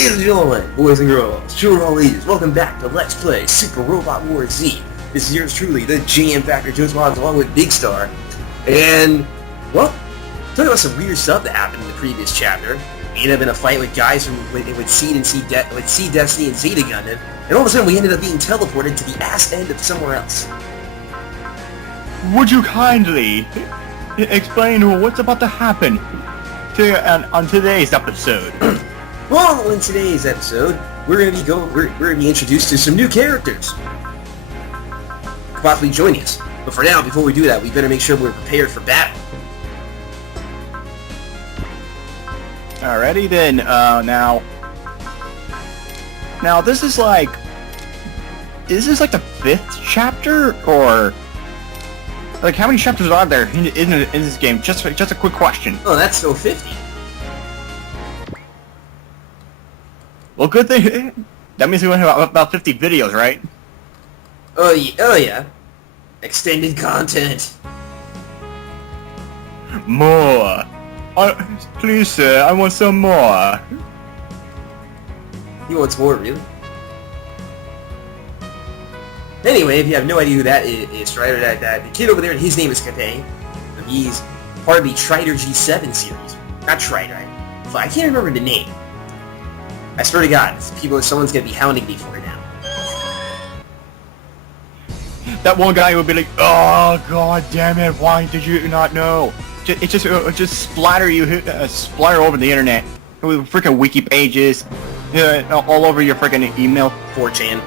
Ladies and gentlemen, boys and girls, children of all ages, welcome back to Let's Play Super Robot Wars Z. This is yours truly, the Jam Factor Joe's Mods, along with Big Star. And, well, talking about some weird stuff that happened in the previous chapter. We ended up in a fight with guys from with Seed Destiny and Zeta Gundam, and all of a sudden we ended up being teleported to the ass end of somewhere else. Would you kindly explain what's about to happen on today's episode? Well, in today's episode, we're gonna be introduced to some new characters. Could possibly join us. But for now, before we do that, we better make sure we're prepared for battle. Alrighty then, now this is like the 5th chapter, or like how many chapters are there in this game? Just a quick question. Oh, that's still 50. Well, good thing. That means we went about 50 videos, right? Oh yeah. Extended content. More. Please, sir, I want some more. He wants more, really? Anyway, if you have no idea who that is, Strider, that the kid over there, his name is Kape. He's part of the Strider G7 series. Not Strider. I can't remember the name. I swear to God, someone's gonna be hounding me for it now. That one guy would be like, "Oh God damn it! Why did you not know?" It just splatter over the internet with freaking wiki pages, all over your freaking email. 4chan.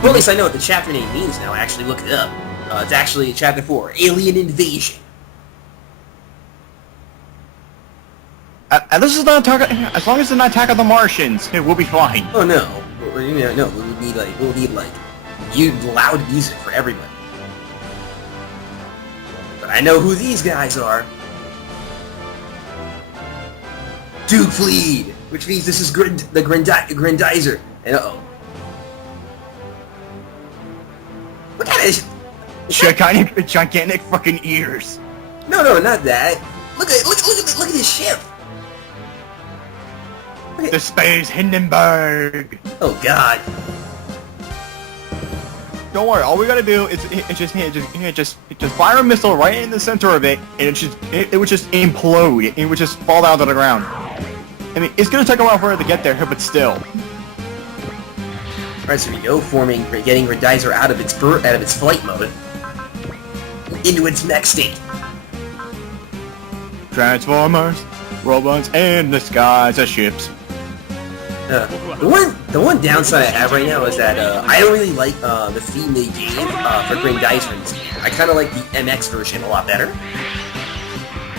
Well, at least I know what the chapter name means now. I actually looked it up. It's actually Chapter 4, Alien Invasion. This is not as long as it's not Attack of the Martians, it will be fine. Oh no, no, we'll need loud music for everybody. But I know who these guys are. Duke Fleed, which means this is the Grendizer. And look at this. Gigantic fucking ears. No, not that. Look at this ship. The Space Hindenburg! Oh God! Don't worry, all we gotta do is just fire a missile right in the center of it, and it would just implode. It would just fall down to the ground. I mean, it's gonna take a while for it to get there, but still. Alright, so we go, getting Grendizer out of its flight mode into its mech state. Transformers, robots, and the skies as ships. The one downside I have right now is that I don't really like the theme they gave for Grendizer in this game. I kind of like the MX version a lot better.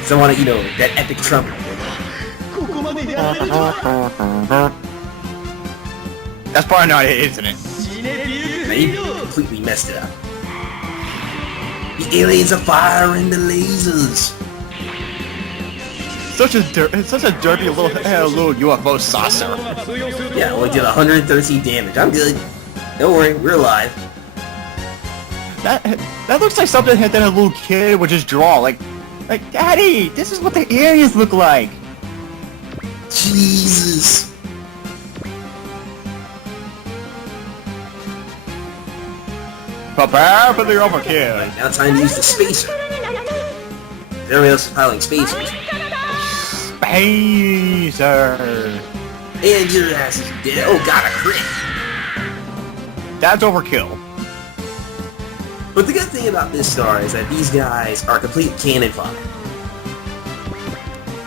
So I want to, that epic trumpet. That's probably not it, isn't it? They completely messed it up. The aliens are firing the lasers. Such a derpy little UFO saucer. Yeah, only did 113 damage. I'm good. Don't worry, we're alive. That looks like something that a little kid would just draw. Like, Daddy, this is what the aliens look like. Jesus. Prepare for the overkill. Right, now time to use the spacer. Everybody else is piloting spacers. Spacer. And your ass is dead. Oh God, a crit. That's overkill. But the good thing about this star is that these guys are complete cannon fodder.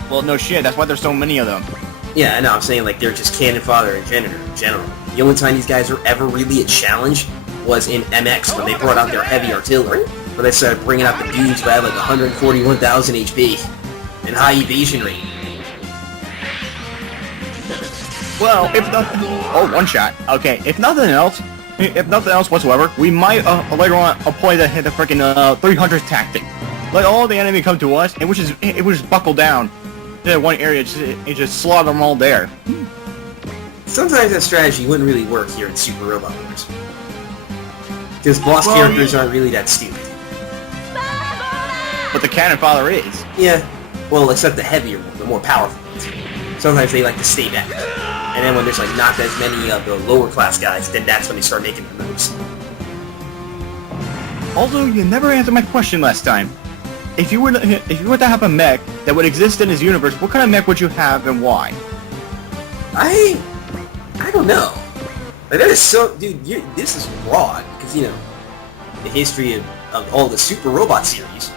Well, no shit. That's why there's so many of them. Yeah, I know. I'm saying like they're just cannon fodder in general. The only time these guys were ever really a challenge was in MX when they brought out their heavy artillery. When they started bringing out the dudes who had like 141,000 HP and high evasion rate. Well, if nothing... Oh, one shot. Okay, if nothing else whatsoever, we might later on employ the freaking 300 tactic. Let all the enemy come to us, and it would just buckle down to one area, and just slaughter them all there. Sometimes that strategy wouldn't really work here in Super Robot Wars. Because boss characters aren't really that stupid. But the cannon fodder is. Yeah, well, except the heavier one, the more powerful ones. Sometimes they like to stay back. And then when there's like not as many of the lower class guys, then that's when they start making the moves. Also, you never answered my question last time. If you were to have a mech that would exist in this universe, what kind of mech would you have and why? I don't know. Like that is so, dude. This is broad because you know the history of all the Super Robot series.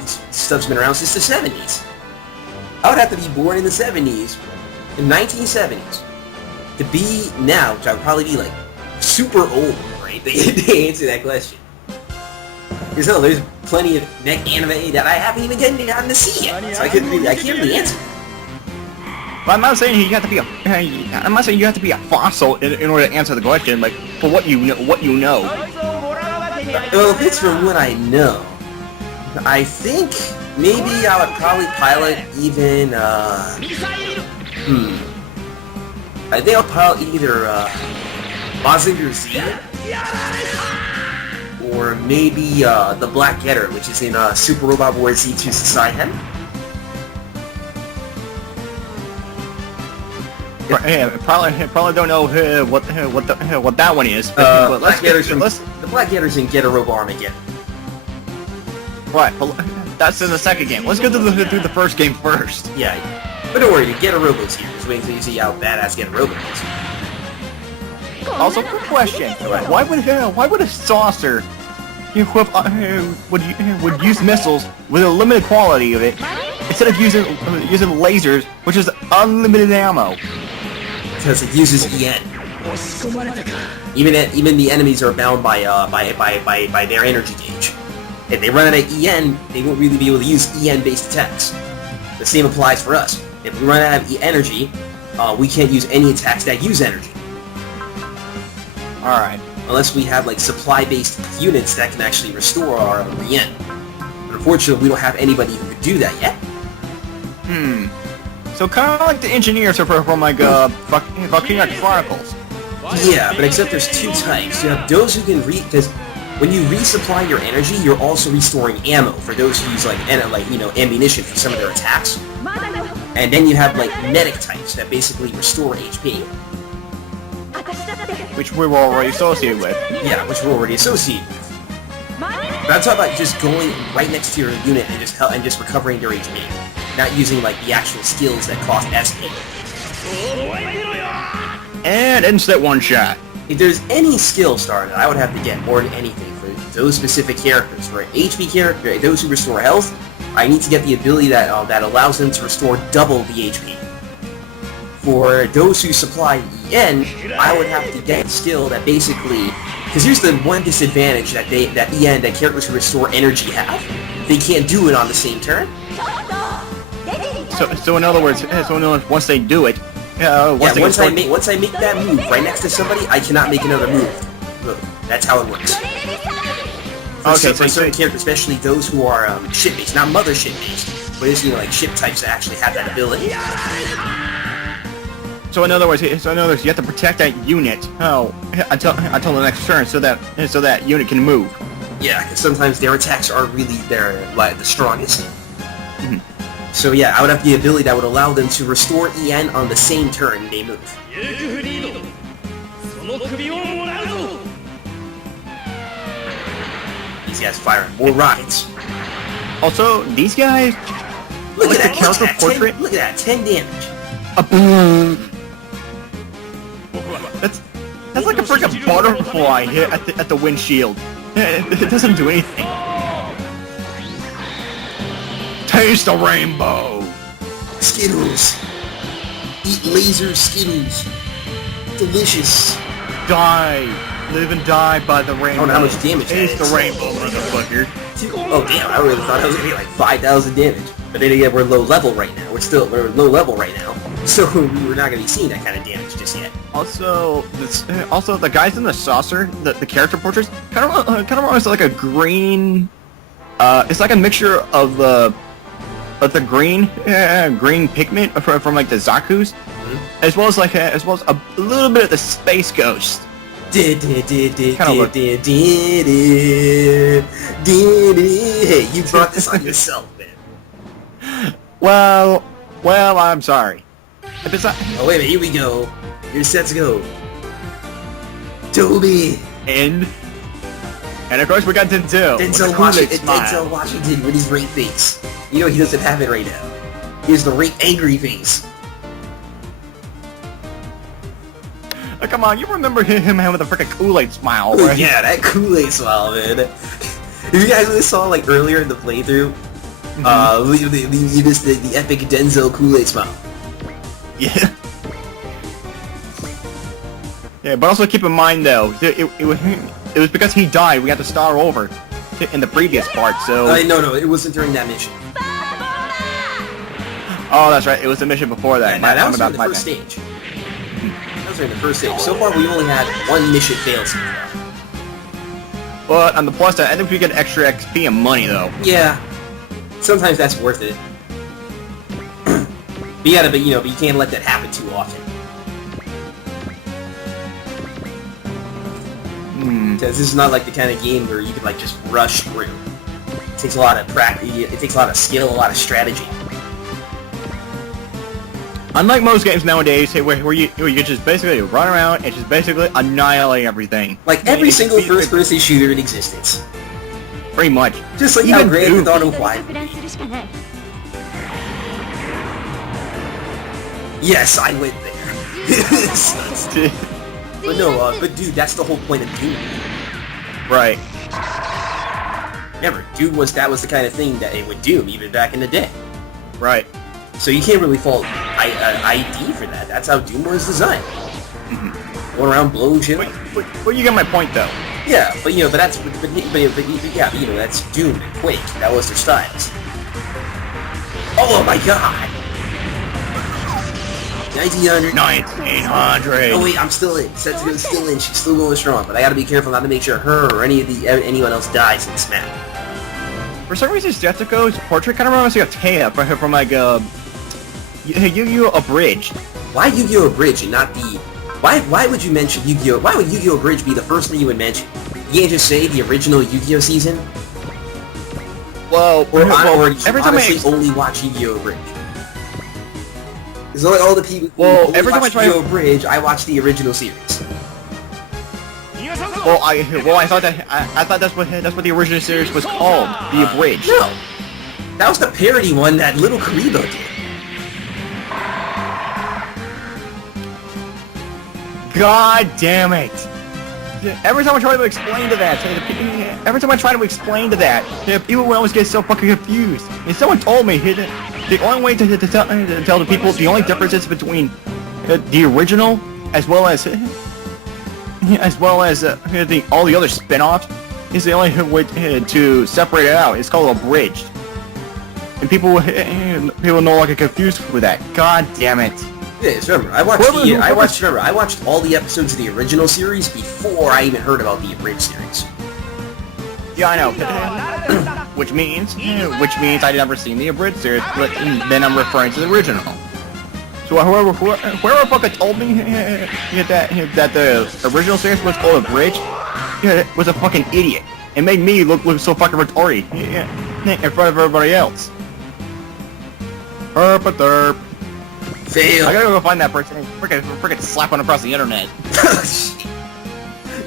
This stuff's been around since the 70s. I would have to be born in the 70s, in 1970s, to be now, which I would probably be like super old, right? To answer that question. Because hell, there's plenty of mech anime that I haven't even gotten to see yet, so I can't really answer. But I'm not saying you have to be a fossil in order to answer the question. Like for what you know. Well, if it's from what I know, I think maybe I would probably pilot even, I think I'll pilot either, Mazinger Z, or maybe, the Black Getter, which is in, Super Robot Wars Z2 Saihen. Probably don't know what that one is. But Black Getter's from, the Black Getter's in Getter Robo Armageddon. Right, but that's in the second game. Let's go through the first game first. Yeah, but don't worry, Getter Robo's here. Just wait until you see how badass Getter Robo is. Also, quick question: why would a saucer would use missiles with a limited quality of it instead of using lasers, which is unlimited ammo? Because it uses EN. Even the enemies are bound by their energy gauge. If they run out of EN, they won't really be able to use EN-based attacks. The same applies for us. If we run out of energy, we can't use any attacks that use energy. Alright. Unless we have like supply-based units that can actually restore our EN. But unfortunately, we don't have anybody who could do that yet. So kind of like the engineers are from like Volcanic Chronicles. Yeah, but except there's two types. You have those who can because when you resupply your energy, you're also restoring ammo for those who use ammunition for some of their attacks. And then you have like medic types that basically restore HP. Which we were already associated with. Yeah, which we're already associated with. But I'm talking about just going right next to your unit and just recovering their HP. Not using like the actual skills that cost SP. And instant one shot. If there's any skill star that I would have to get more than anything for those specific characters, for an HP character, those who restore health, I need to get the ability that allows them to restore double the HP. For those who supply EN, I would have to get a skill that basically, because here's the one disadvantage that characters who restore energy have. They can't do it on the same turn. So in other words, once they do it, once I make that move right next to somebody, I cannot make another move. That's how it works. Okay, for certain characters, especially those who are ship-based, not mothership-based, but it's like ship types that actually have that ability. So in other words, you have to protect that unit until the next turn, so that unit can move. Yeah, because sometimes their attacks aren't really the strongest. So yeah, I would have the ability that would allow them to restore EN on the same turn they move. These guys firing more rockets. Also, these guys... Look at the character portrait. Look at that, 10 damage. That's like a freaking butterfly hit at the windshield. It doesn't do anything. Taste the rainbow! Skittles! Eat laser Skittles! Delicious! Die! Live and die by the rainbow. I don't know how much damage that is. Taste the rainbow, motherfucker. Oh damn, I really thought I was gonna be like 5,000 damage. But then again, we're low level right now. We're low level right now. So we're not gonna be seeing that kind of damage just yet. Also, the guys in the saucer, the character portraits, kind of reminds like a green. It's like a mixture of the green pigment from like the Zaku's, as well as a little bit of the Space Ghost. Hey, you brought this on yourself, man. Well, I'm sorry. If it's not... Oh wait a minute, here we go. You're set to go. Toby. And of course we got Denzel. Denzel Washington with his rape face. You know he doesn't have it right now. He has the rape angry face. Oh, come on, you remember him with a freaking Kool-Aid smile, right? Yeah, that Kool-Aid smile, man. If you guys really saw like earlier in the playthrough, the epic Denzel Kool-Aid smile. Yeah. Yeah, but also keep in mind though, it was because he died. We had to start over in the previous part. So. No, it wasn't during that mission. Oh, that's right. It was the mission before that. That was during the first stage. That was during the first stage. So far, we only had one mission fail so far. But on the plus side, I think we get extra XP and money though. Yeah. Sometimes that's worth it. But you can't let that happen too often. Because this is not like the kind of game where you can like just rush through. It takes a lot of practice. It takes a lot of skill, a lot of strategy. Unlike most games nowadays, where you just basically run around and just basically annihilate everything. Like every single first-person shooter in existence. Pretty much. Just like how Grand Theft Auto 5. Yes, I went there. But no, but dude, that's the whole point of Doom. Right. Remember, that was the kind of thing that it would do even back in the day. Right. So you can't really fault ID for that. That's how Doom was designed. Going around blowing shit up. But you get my point though. Yeah, but that's Doom and Quake. That was their styles. Oh my god! 1900. 1900. Oh wait, I'm still in. Setsuko's still in. She's still going strong, but I gotta be careful not to make sure her or anyone else dies in this map. For some reason, Setsuko's portrait kind of reminds me of Taya from like Yu-Gi-Oh! Abridged. Why Yu-Gi-Oh! Abridged and not the? Why would you mention Yu-Gi-Oh? Why would Yu-Gi-Oh! Abridged be the first thing you would mention? You can't just say the original Yu-Gi-Oh! Season. Well, every time I only watch Yu-Gi-Oh! Abridged. Because like all the people who every time I try Yu-Gi-Oh! Abridged, I watch the original series. Well, I thought that's what the original series was called, the Abridged. No, that was the parody one that Little Karibo did. God damn it! Every time I try to explain to that, people will always get so fucking confused. And someone told me the only way to tell the people the only differences between the original as well as all the other spin-offs is the only way to separate it out. It's called Abridged, and people no longer confused with that. God damn it! Yes, remember, I watched all the episodes of the original series before I even heard about the Abridged series. Yeah, I know. which means I never seen the Abridged series, but then I'm referring to the original. So whoever fucking told me that the original series was called Abridged was a fucking idiot. It made me look so fucking retarded in front of everybody else. Derp. Fail. I gotta go find that person and freaking slap one across the internet.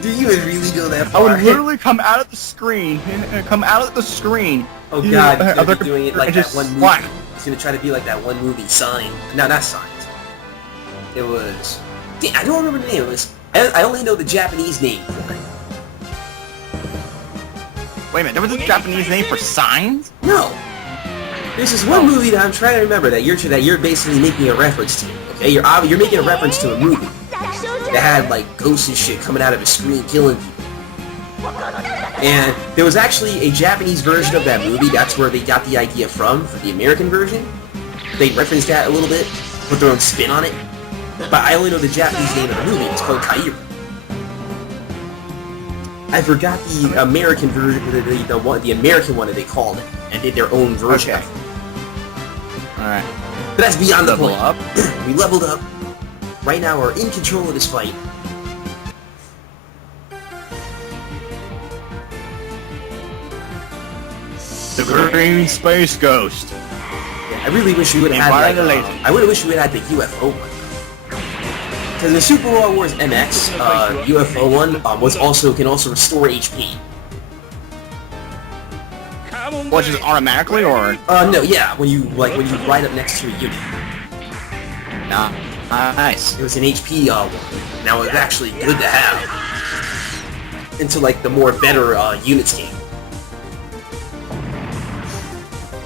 Do you really go that far? I would literally come out of the screen. Oh god, they're doing it like that one movie. He's gonna try to be like that one movie, Sign. No, not Signs. It was... I don't remember the name. It was... I only know the Japanese name for it. Wait a minute, there was a Japanese name for Signs? No. There's this one movie that I'm trying to remember that you're basically making a reference to. Okay, you're making a reference to a movie that had like ghosts and shit coming out of a screen killing people. And there was actually a Japanese version of that movie. That's where they got the idea from for the American version. They referenced that a little bit, put their own spin on it. But I only know the Japanese name of the movie. It's called Kairu. I forgot the American version, the American one that they called it, and did their own version. Okay. Alright. But that's beyond the point. Up. We leveled up. Right now we're in control of this fight. The Green Space Ghost. Yeah, I really wish we would have had I wish we had the UFO one. because in Super Robot Wars MX, UFO one can also restore HP. Which is automatically, or? No, yeah, when you ride up next to a unit. Nah. Nice. It was an HP one. Now it's actually good to have into like the more better units game.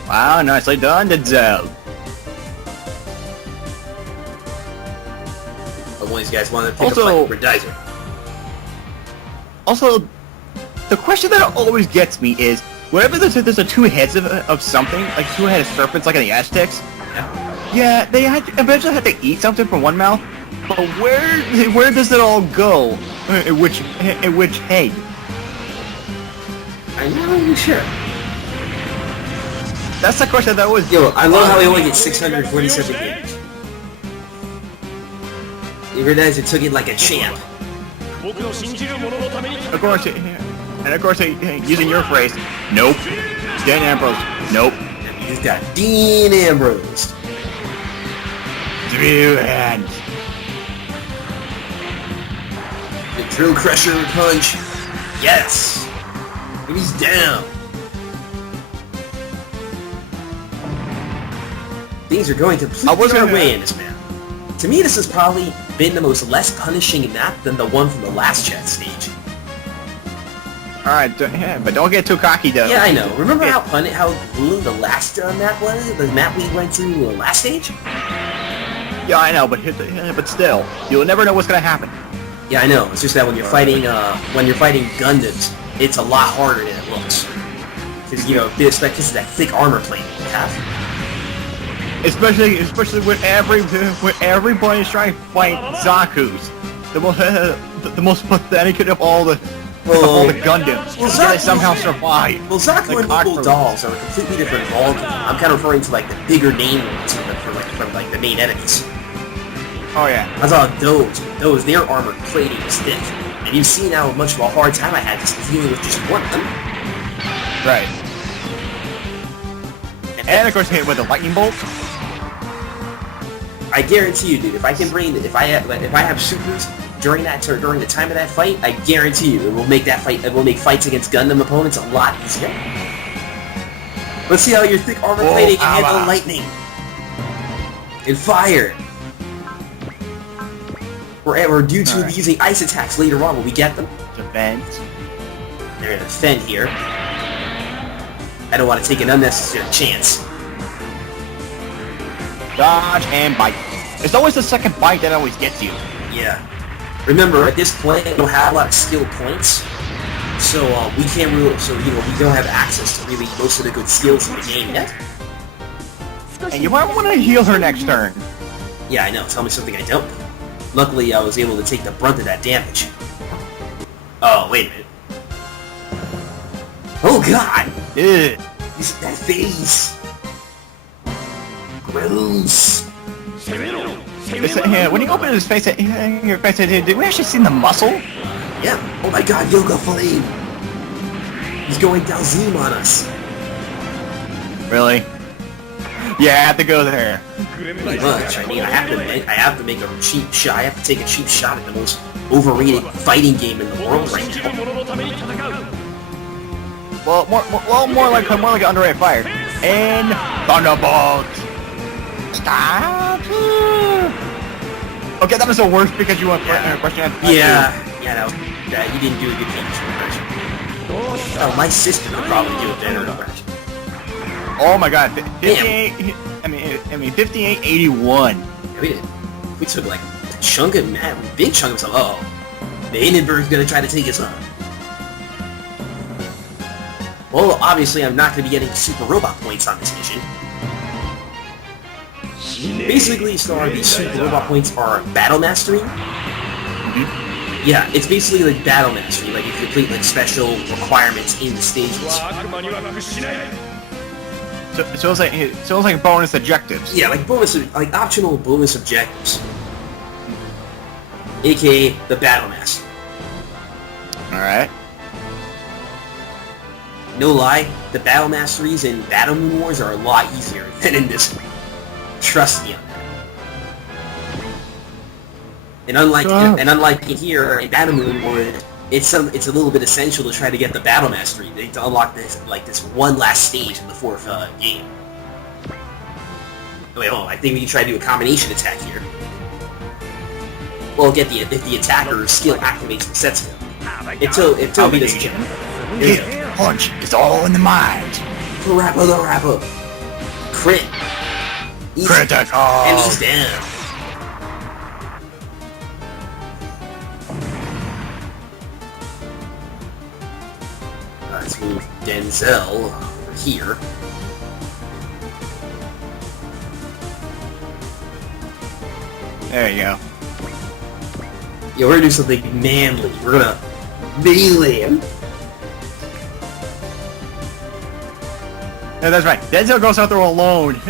Wow, nicely done, Denzel. But one of these guys wanted to pick Also- up like Redizer. Also, the question that always gets me is, whenever there's a two heads of something, like two-headed serpents like in the Aztecs, yeah, they eventually had to eat something from one mouth, but where does it all go? In which head? I'm not really sure. That's the question that always... Yo, I love how he only gets 647 damage. You realize it took it like a champ. Of course, and of course, using your phrase, nope. Dan Ambrose, nope. He's got Dean Ambrose. Two hands. The Drill Crusher punch. Yes. And he's down. Things are going completely our way in this map. To me, this has probably been the most less punishing map than the one from the last chat stage. Alright, but don't get too cocky though. Yeah, I know. Remember how grueling the last map was? The map we went through the last stage? Yeah, I know, but still, you'll never know what's gonna happen. Yeah, I know. It's just that when you're fighting Gundams, it's a lot harder than it looks. Because because of that thick armor plate you have. Especially when everybody's trying to fight Zaku's, the most pathetic of all the Gundams. Well, Yet they somehow survive. Well, Zaku Like and Evil Dolls are a completely different ballgame. I'm kind of referring to like the bigger name ones from the main enemies. Oh yeah. I saw those their armor plating is thick, and you've seen how much of a hard time I had just dealing with just one of them. Right. And of course hit with a lightning bolt. I guarantee you, dude. If I have supers during the time of that fight, I guarantee you it will make fights against Gundam opponents a lot easier. Let's see how your thick armor plating can handle lightning and fire. Or due to using ice attacks later on when we get them. Defend. They're gonna defend here. I don't want to take an unnecessary chance. Dodge and bite. It's always the second bite that always gets you. Yeah. Remember, at this point, we don't have a lot of skill points, so we can't really. So we don't have access to really most of the good skills in the game yet. And you might want to heal her next turn. Yeah, I know. Tell me something I don't know. Luckily, I was able to take the brunt of that damage. Oh, wait a minute. Oh God! Ugh. That face. Gross. When you open his face, did we actually see the muscle? Yeah. Oh my God, Yoga Flame. He's going Dalzim on us. Really? Yeah, I have to go there. Pretty much. I mean, I have to make a cheap shot. I have to take a cheap shot at the most overrated fighting game in the world right now. Well, more like an underrated fire. And Thunderbolt. Stop. Okay, that was the worst because you went question. Yeah, no, you didn't do a good Pikachu impression. Oh, my sister would probably do a better impression. Oh my God, 58. I mean 5881. We took like a chunk of big chunk of some. Oh, the Hindenburg's gonna try to take us on. Well, obviously, I'm not gonna be getting super robot points on this mission. Basically, Star, these super robot points are battle mastery. Yeah, it's basically like battle mastery, like you complete like special requirements in the stages. So it's like bonus objectives. Yeah, like optional bonus objectives, aka the battle mastery. All right. No lie, the battle masteries in Battle Moon Wars are a lot easier than in this one. Trust me on that. And unlike here in Batamoon, where it's a little bit essential to try to get the Battle Mastery. They need to unlock this one last stage in the fourth game. Wait, hold on. I think we can try to do a combination attack here. Well, if the attacker's skill activates and sets it. If Toby doesn't get it. Punch. It's all in the mind. Parappa the Rappa. Crit. Critical. And he's down. Let's move Denzel over here. There you go. Yeah, we're gonna do something manly. We're gonna melee him. Yeah, that's right. Denzel goes out there alone,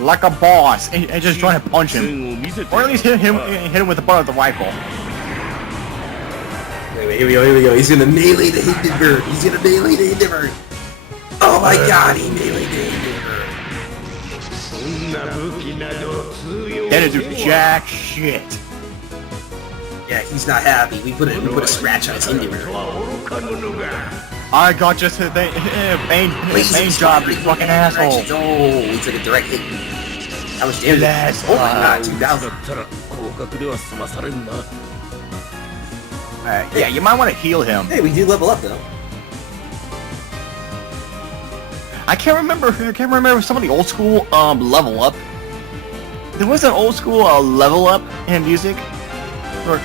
like a boss, and just trying to punch him. Or at least hit him with the butt of the rifle. Wait, here we go. He's gonna melee the Hindenburg. Oh my god, he meleeed the Hindenburg. That is jack shit. Yeah, he's not happy. We put a scratch on his Hindenburg. I got just the main job, you fucking asshole. Oh, he took a direct hit. How much damage? Oh my god, 2,000. Yeah, you might want to heal him. Hey, we do level up though. I can't remember some of the old school level up. There was an old school level up in music. Or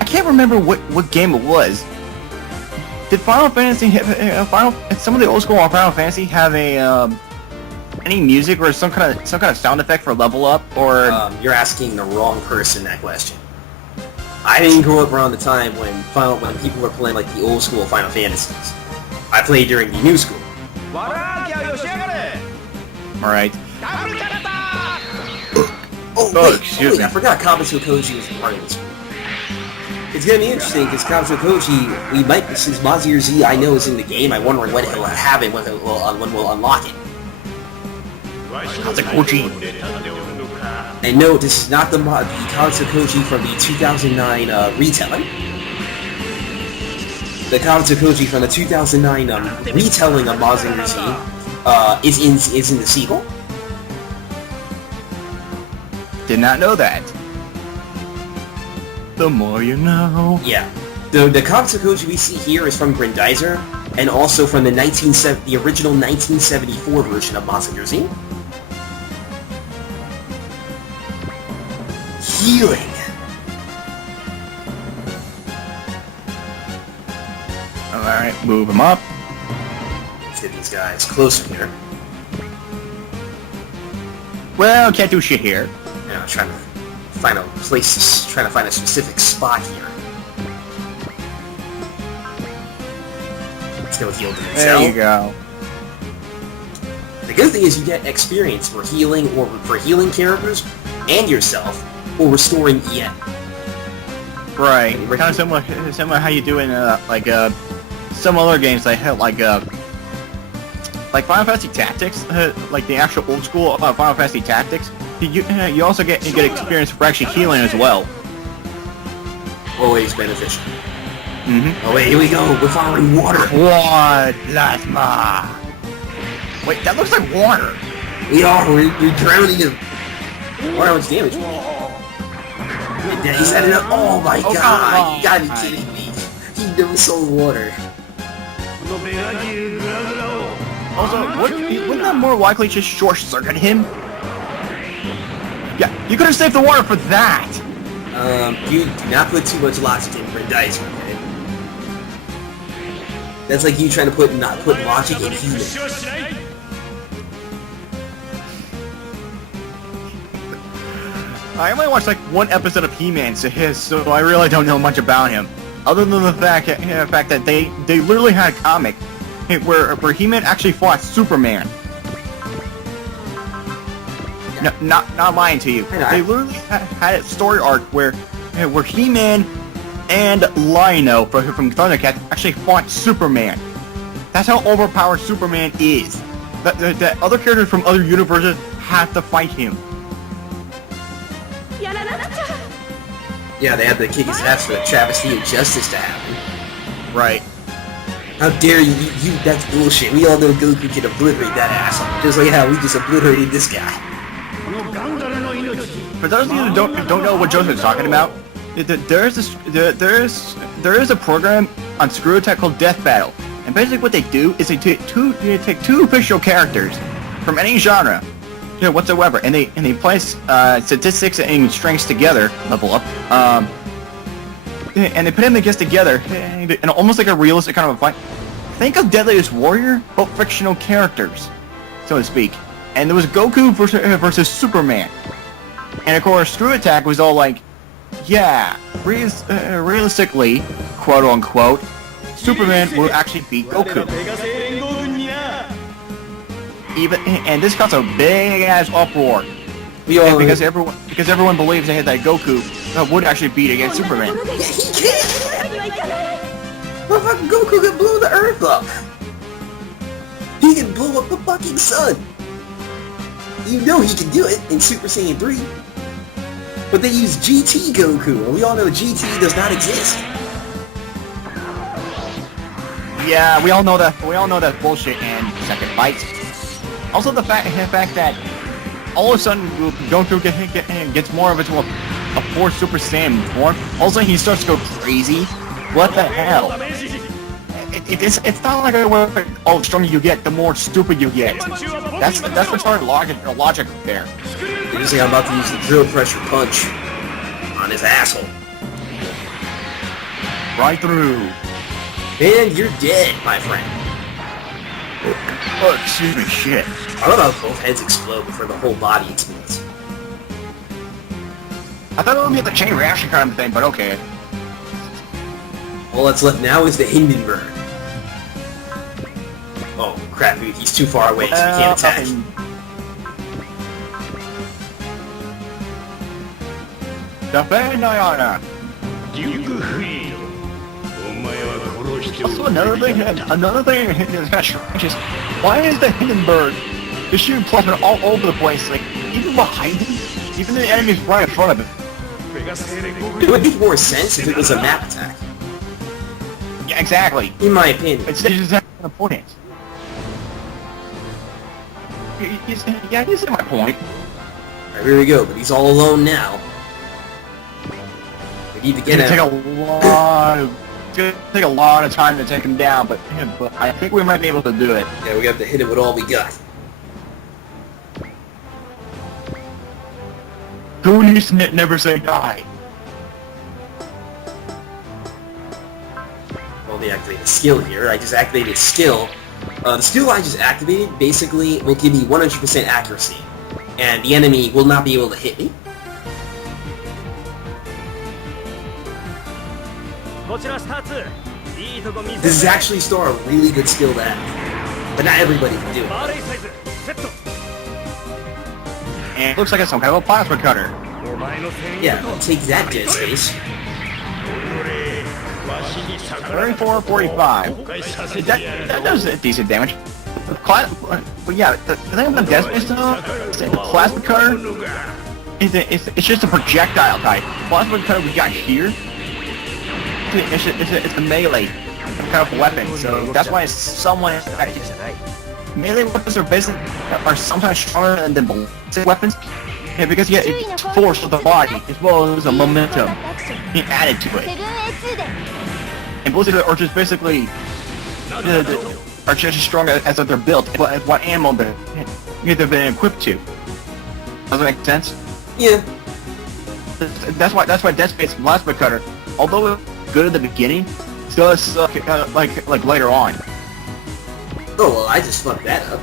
I can't remember what game it was. Did Final Fantasy some of the old school Final Fantasy have a any music or some kind of sound effect for level up, or you're asking the wrong person that question. I didn't grow up around the time when people were playing like the old school Final Fantasies. I played during the new school. Alright. Excuse me. I forgot Kabuto Koji was part of this group. It's gonna be interesting because Kabuto Koji, since Mazir Z I know is in the game, I'm wondering when he'll have it, when we'll unlock it. Kabuto Koji. And no, this is not the Kabuto Koji from the 2009 retelling. The Kabuto Koji from the 2009 retelling of Mazinger Z is in the sequel. Did not know that. The more you know. Yeah. The Kabuto Koji we see here is from Grendizer, and also from the original 1974 version of Mazinger Z. Healing. Alright, move him up. Let's get these guys closer here. Well, can't do shit here. Yeah, trying to find a place, trying to find a specific spot here. Let's go with heal Denzel. There you go. The good thing is you get experience for healing characters and yourself, or restoring EN. Right. Kind of similar how you do in some other games like Final Fantasy Tactics, like the actual old school Final Fantasy Tactics. You also get experience for actually healing as well. Always beneficial. Mm-hmm. Oh wait, here we go. We're following water. What? Plasma. Wait, that looks like water. We're drowning him. What how much damage? Yeah, he's setting up. Oh my god! You gotta be kidding me. He never sold water. Also, wouldn't that more likely just short circuit him? Yeah, you could have saved the water for that. You do not put too much logic in Grendizer, okay? That's like you trying to put logic in He-Man. I only watched like one episode of He-Man, so I really don't know much about him, other than the fact that they literally had a comic where He-Man actually fought Superman. No, not lying to you. They literally had a story arc where He-Man and Lion-O from Thundercats actually fought Superman. That's how overpowered Superman is. That other characters from other universes have to fight him. Yeah, they had to kick his ass for the travesty of justice to happen. Right. How dare you, that's bullshit. We all know Goku can obliterate that asshole. Just like how we just obliterated this guy. For those of you who don't know what Joseph is talking about, there is a program on Screw Attack called Death Battle, and basically what they do is they take two official characters from any genre, whatsoever, and they place statistics and strengths together, level up, and they put them against together, and almost like a realistic kind of a fight. Think of Deadliest Warrior, but fictional characters, so to speak. And there was Goku versus Superman. And of course, Screw Attack was all like, yeah, realistically, quote unquote, Superman will actually beat Goku. And this caused a big ass uproar. Because everyone believes that Goku would actually beat against Superman. Yeah, he can! Motherfucking Goku can blow the earth up! He can blow up the fucking sun! You know he can do it in Super Saiyan 3. But they use GT Goku, and we all know GT does not exist. Yeah, we all know that bullshit and second fights. Also the fact that all of a sudden Goku gets more of into a 4 Super Saiyan form. All of a sudden he starts to go crazy. What the hell? It's not like oh, the stronger you get, the more stupid you get. That's the sort of logic there. Usually I'm about to use the drill pressure punch on his asshole. Right through. And you're dead, my friend. Oh, excuse me, shit. I love how both heads explode before the whole body explodes. I thought it would be the chain reaction kind of thing, but okay. All that's left now is the Hindenburg. Oh, crap, he's too far away, so he can't attack. Also, another thing is kind of strange is, why is the Hindenburg just shooting plasma all over the place, like, even behind him? Even the enemy's right in front of him. It would make more sense if it was a map attack. Yeah, exactly. In my opinion. It's just having a point. Yeah, you see my point. Alright, here we go, but he's all alone now. We need to get him. It's gonna take a lot of time to take him down, but I think we might be able to do it. Yeah, we have to hit him with all we got. Who needs to never say die? Well, they activated a skill here. I just activated skill. The skill I just activated basically will give me 100% accuracy, and the enemy will not be able to hit me. This is actually still a really good skill to have, but not everybody can do it. And it looks like it's some kind of a plasma cutter. Yeah, take that, Dead Space. 34-45. That does decent damage. But yeah, the thing about Dead Space though, is that the plasma cutter, it's just a projectile type. The plasma cutter we got here, it's a melee kind of weapon, so that's why it's somewhat effective. Melee weapons are sometimes stronger than ballistic weapons, because you get force of the body as well as a momentum being added to it. And ballistic are just basically are just as strong as they're built, what ammo they've been equipped to. Does that make sense? Yeah. That's why Dead Space Plasma Cutter, although it's good at the beginning, still suck like later on. Oh, well, I just fucked that up.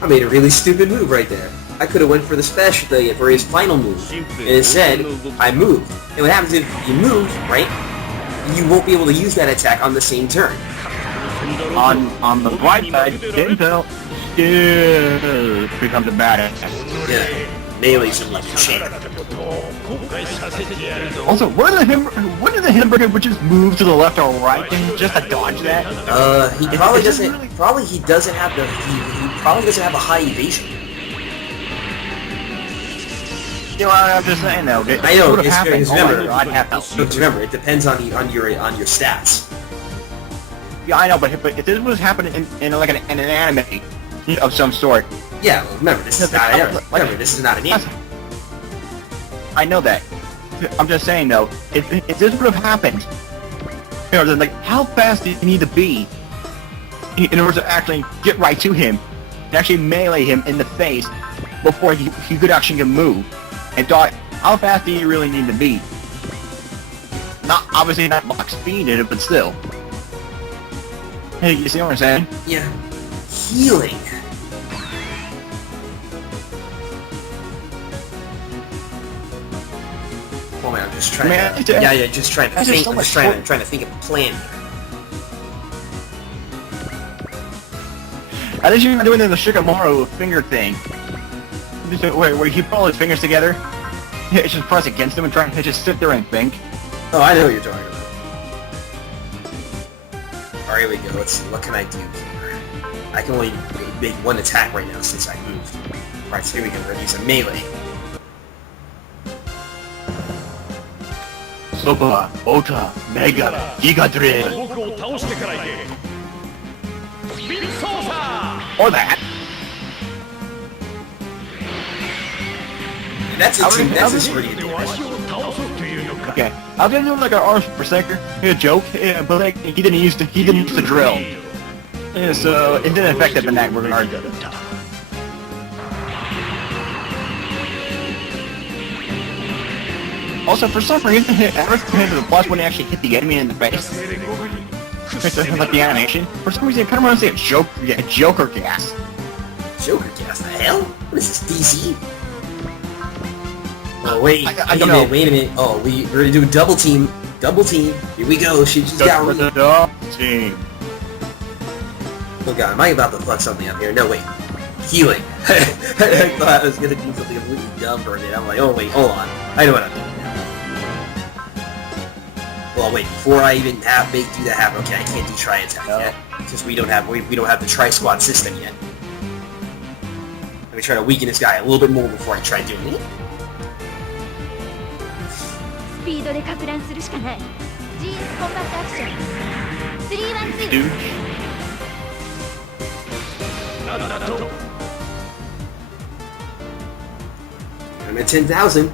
I made a really stupid move right there. I could have went for the special thing for his final move. And instead, I moved. And what happens if you move, right? You won't be able to use that attack on the same turn. On the bright side, Denzel still becomes a badass. Yeah. Melee's him like a champ. Also, wouldn't the Hindenburg would just move to the left or right and just dodge that? He probably doesn't. He doesn't have a high evasion. You know, I'm just saying though. I know, Would have it's happened. because Oh my remember, God, half health. But remember, it depends on your stats. Yeah, I know, but if this was happening in like an anime of some sort. Yeah, well, remember, this is not an anime. Remember, this is not an anime. I know that. I'm just saying though, if this would have happened, you know, then, like, how fast do you need to be in order to actually get right to him and actually melee him in the face before he could actually move? And thought, how fast do you really need to be? Not obviously not Mach speed in it, but still. Hey, you see what I'm saying? Yeah. Healing. Oh man, I'm just trying to... Yeah, just trying to think. I'm just trying to think of a plan here. I think you're doing the Shikamaru finger thing. Where he pull his fingers together, just press against him and try to just sit there and think. Oh, I know what you're talking about. Alright, here we go. Let's see. What can I do here? I can only make one attack right now since I moved. Alright, so here we go. We're going to use a melee. Super, Ultra, Mega, Giga Drill. Or that. That's pretty good. Okay, I was gonna do like an arms berserker, a joke, but like he didn't use the drill, yeah, so it didn't affect it in that regard. Also, for some reason, ever compared to the plus when he actually hit the enemy in the face, like the animation, for some reason it kind of reminds me of Joker gas. Joker gas? The hell? What is this, DC? Oh wait, I don't know. Wait a minute. Oh, we're gonna do a double team. Double team. Here we go. She's got the double team. Oh god, am I about to fuck something up here? No, wait. Healing. I thought I was gonna do something completely dumb for a minute. I'm like, oh wait, hold on. I know what I'm doing now. Well, wait. Before I even do that happen, okay, I can't do tri attack yet because we don't have the tri squad system yet. Let me try to weaken this guy a little bit more before I try doing it. スピードでか乱するしかない。GS コンバットアクション。312。 Dude. I'm at 10,000.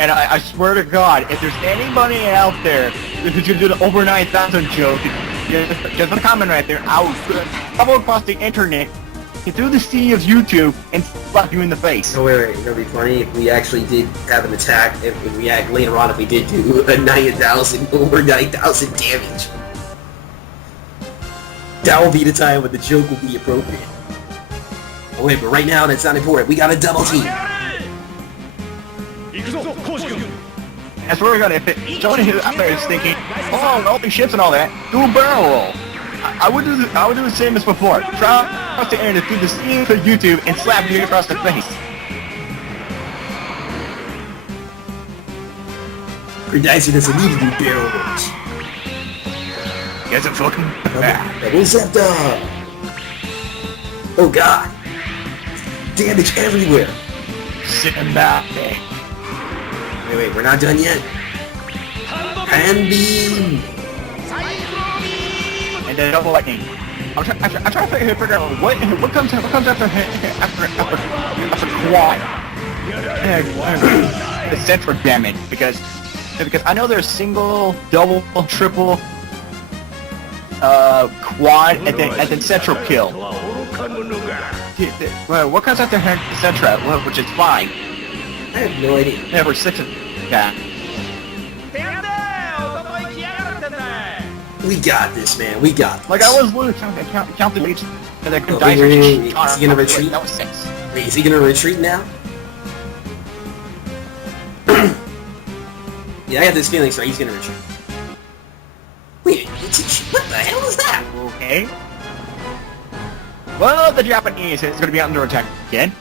And I swear to God, if there's anybody out there who's gonna do the over 9,000 joke, just a comment right there. I'll stumble across the internet, through the sea of YouTube, and slap you in the face. Oh wait, it'll be funny if we actually did have an attack. If we later on, if we did do a 9,000 over 9,000 damage, that will be the time when the joke will be appropriate. Oh wait, but right now that's not important. We got a double team. I swear to God, if somebody out there is thinking, oh, all these ships and all that, do a barrel roll. I would do the same as before. Try across the internet through the scene of YouTube and slap you across the face. Predaisy doesn't need to do barrel rolls. Get a fucking Double Zepta! Oh god! Damage everywhere! Symbiotic. Wait, we're not done yet. Hand beam! And then double lightning. I'm trying to figure out what comes after quad. The central damage because I know there's single, double, triple, quad, and then central kill. Well, what comes after central, which is fine. I have no idea. Yeah, we're 6 of that. We got this, man. We got this. Like I was literally counting each and I could dice wait. Is he gonna retreat? That was 6. Wait, is he gonna retreat now? Yeah, I have this feeling, so he's gonna retreat. Wait, what the hell is that? Okay. Well, the Japanese is gonna be under attack again.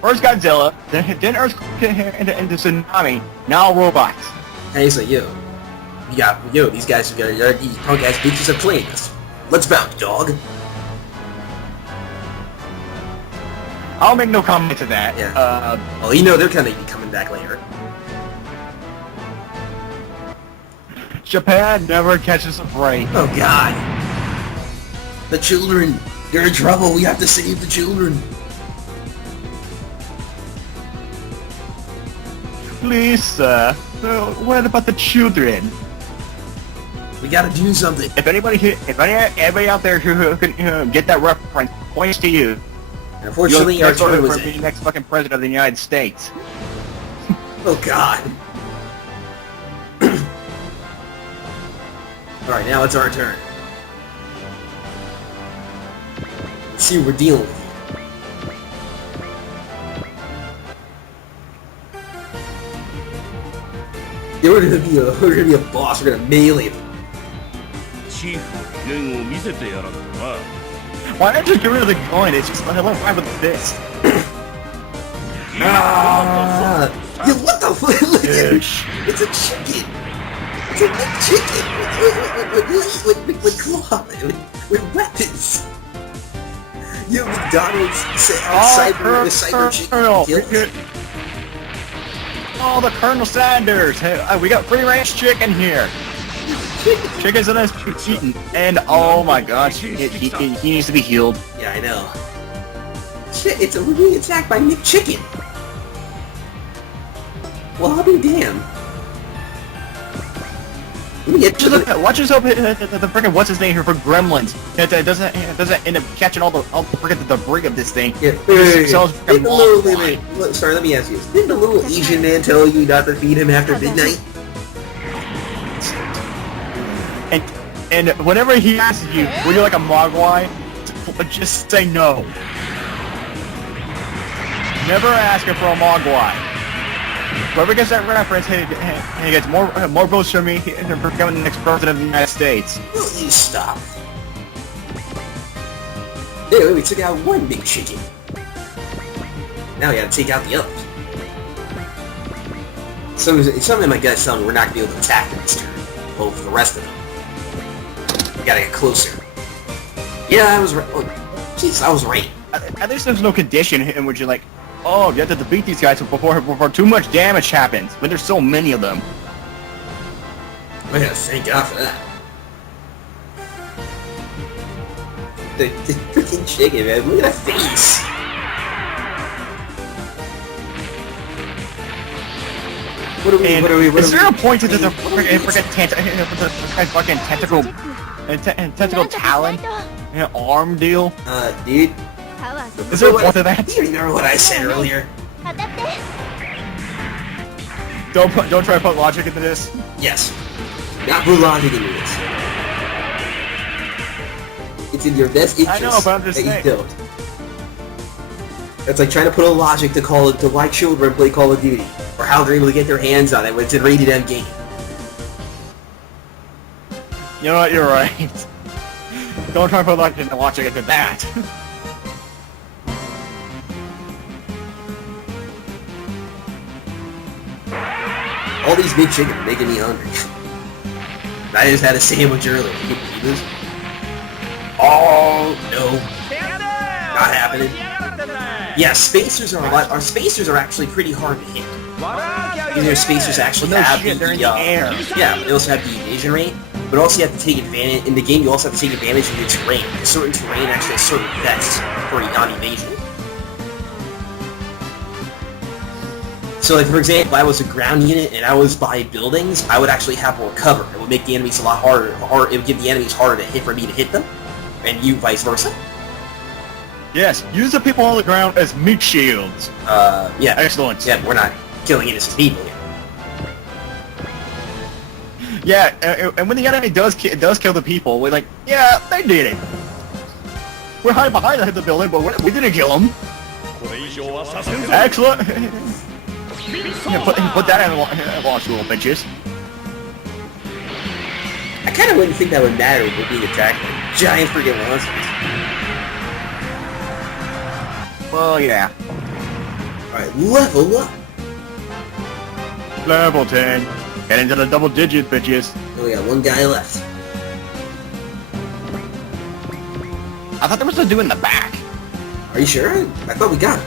First Godzilla, then Earthquake, and the tsunami. Now robots. And he's like, these guys are gonna, these punk ass bitches are playing us. Let's bounce, dog. I'll make no comment to that. Yeah. Well, you know they're gonna be coming back later. Japan never catches a break. Oh God. The children. They're in trouble. We have to save the children. Please, sir. What about the children? We gotta do something. If anybody out there who can get that reference, points to you. And unfortunately, our turn was for the in. next fucking president of the United States. Oh God. Alright, now it's our turn. Let's see what we're dealing with here. Yeah, we're gonna be a boss, we're gonna melee them. チーフの秘伝を見せてやらんとな。 Why not just get rid of the gun? It's just let alone fight with this. Ah! Yeah, what the fuck? Look at it. Ish. It's a chicken! It's a big chicken! With claws! With weapons! You know, McDonald's cyber chicken Colonel. kill? Oh, the Colonel Sanders. Hey, we got free range chicken here. Chicken's in us eaten. And oh my gosh, he needs to be healed. Yeah, I know. Shit, we're being attacked by McChicken! Well, I'll be damned. Let me get to the... Watch yourself hit the frickin' what's his name here for Gremlins. It doesn't end up catching all the frickin' the debris of this thing. Yeah, didn't the little, sorry, let me ask you. Didn't the little Asian man tell you not to feed him after midnight? And whenever he asks you, when you're like a Mogwai, just say no. Never ask him for a Mogwai. Whoever gets that reference, he gets more votes from me for becoming the next president of the United States. Will you stop? Anyway, we took out one big chicken. Now we gotta take out the others. Something in my gut's telling me we're not gonna be able to attack them this turn. Well, for the rest of them. We gotta get closer. Yeah, I was right. Oh, jeez, I was right. At least there's no condition in which you're like, oh, you have to defeat these guys before too much damage happens. When there's so many of them. I gotta thank God for that. The freaking chicken, man. Look at that face. What are we? Is there a point to the freaking tentacle talon arm deal? Dude. パワー Is there a point to that? You remember what I said earlier? 当たって Don't try to put logic into this. Yes. Not put logic into this. It's in your best interest I know, but I'm just that saying. you don't. It's like trying to put a logic to why children play Call of Duty, or how they're able to get their hands on it when it's a rated M game. You know what? You're right. Don't try to put logic into that. All these big chicken are making me hungry. I just had a sandwich earlier. Can you believe this? Oh no, not happening. Yeah, spacers are our spacers are actually pretty hard to hit. Because their spacers actually No have shit, they're in the air. Yeah, they also have the evasion rate, but also you have to take advantage in the game. You also have to take advantage of the terrain. Certain terrain actually has certain effects for non-evasion. So, like for example, if I was a ground unit and I was by buildings, I would actually have more cover. It would make the enemies a lot harder. It would give the enemies harder to hit for me to hit them, and you vice versa. Yes, use the people on the ground as meat shields. Yeah. Excellent. Yeah, we're not killing innocent people here. Yeah, and when the enemy does kill the people, we're like, yeah, they did it. We're hiding behind the building, but we didn't kill them. これ以上はさせんぞ。 Excellent. Yeah, put that in the launch, little bitches. I kind of wouldn't think that would matter if we're being attacked by giant freaking monsters. Well, yeah. Alright, level up! Level 10. Get into the double digit, bitches. Oh, we got one guy left. I thought there was a dude in the back. Are you sure? I thought we got it.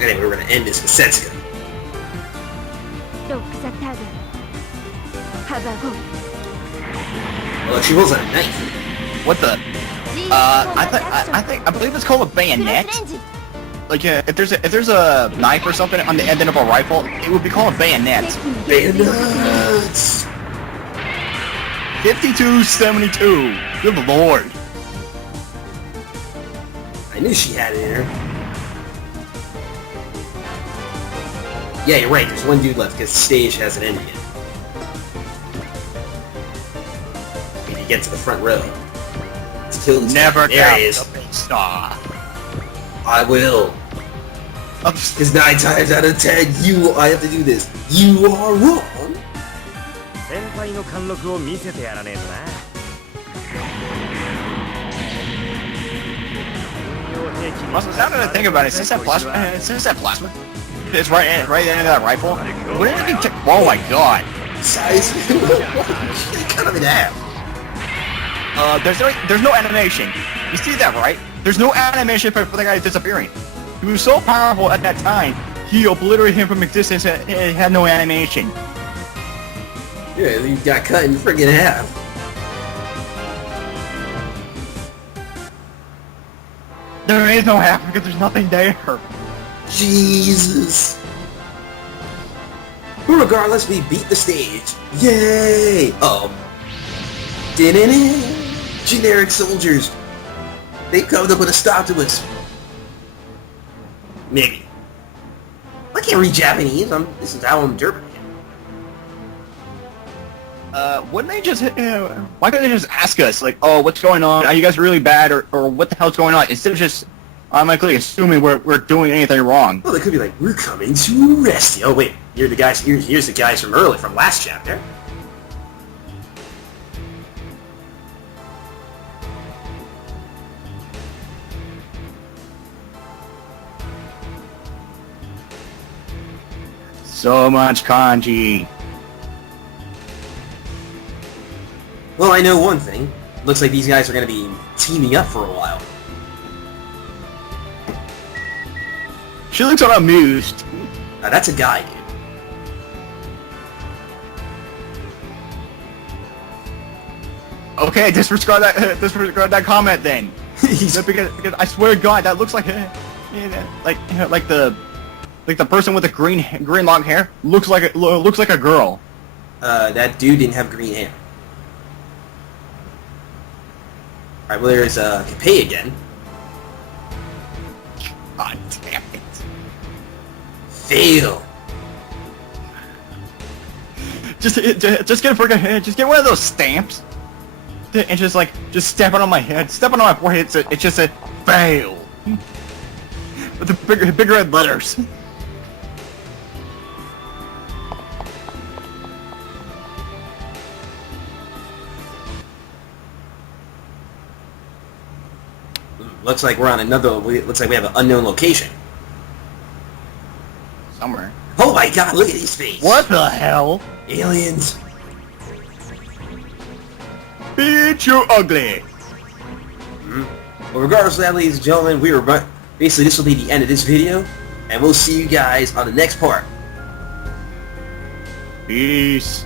Anyway, we're gonna end this with Setsuko. ロックザタグ幅5 Well, she rolls on a knife. What the? G I believe it's called a bayonet. Like, if there's a knife or something on the end of a rifle, it would be called a bayonet. Bayonets! 5272. Good lord. I knew she had it in her. Yeah, you're right. There's one dude left because the stage hasn't ended yet. We need to get to the front row. Let's kill this Never guy. There doubt he is. the big star. I will. Because 9 times out of 10, I have to do this. You are wrong. 先輩の貫禄を見せてやらねえとな。 Also, now that I think about it, since that plasma, it's right in that rifle. Wouldn't it be? Oh my god! Size. Cut him in half. There's no animation. You see that, right? There's no animation for the guy disappearing. He was so powerful at that time. He obliterated him from existence and it had no animation. Yeah, you got cut in friggin' half. There is no half because there's nothing there. Jesus. But regardless, we beat the stage. Yay! Generic soldiers. They've come to put a stop to us. Maybe. I can't read Japanese. This is how I'm interpreting it. Wouldn't they just, why couldn't they just ask us, like, oh, what's going on? Are you guys really bad, or what the hell's going on? Instead of just automatically assuming we're doing anything wrong. Well, they could be like, we're coming to arrest you. Oh, wait, you're the guys, here's the guys from last chapter. So much kanji. Well, I know one thing. Looks like these guys are going to be teaming up for a while. She looks unamused. That's a guy, dude. Okay, disregard that comment then. because I swear to God, that looks like the person with the green long hair looks like a girl. That dude didn't have green hair. Alright, well there's Kappei again. God damn it. Fail. Just get one of those stamps. And just step it on my head, step it on my forehead, it's just a fail. With the big red letters. Looks like we're on looks like we have an unknown location. Somewhere. Oh my god, look at these faces! What the hell? Aliens! Bitch, you're ugly! Well, regardless of that, ladies and gentlemen, basically this will be the end of this video, and we'll see you guys on the next part. Peace.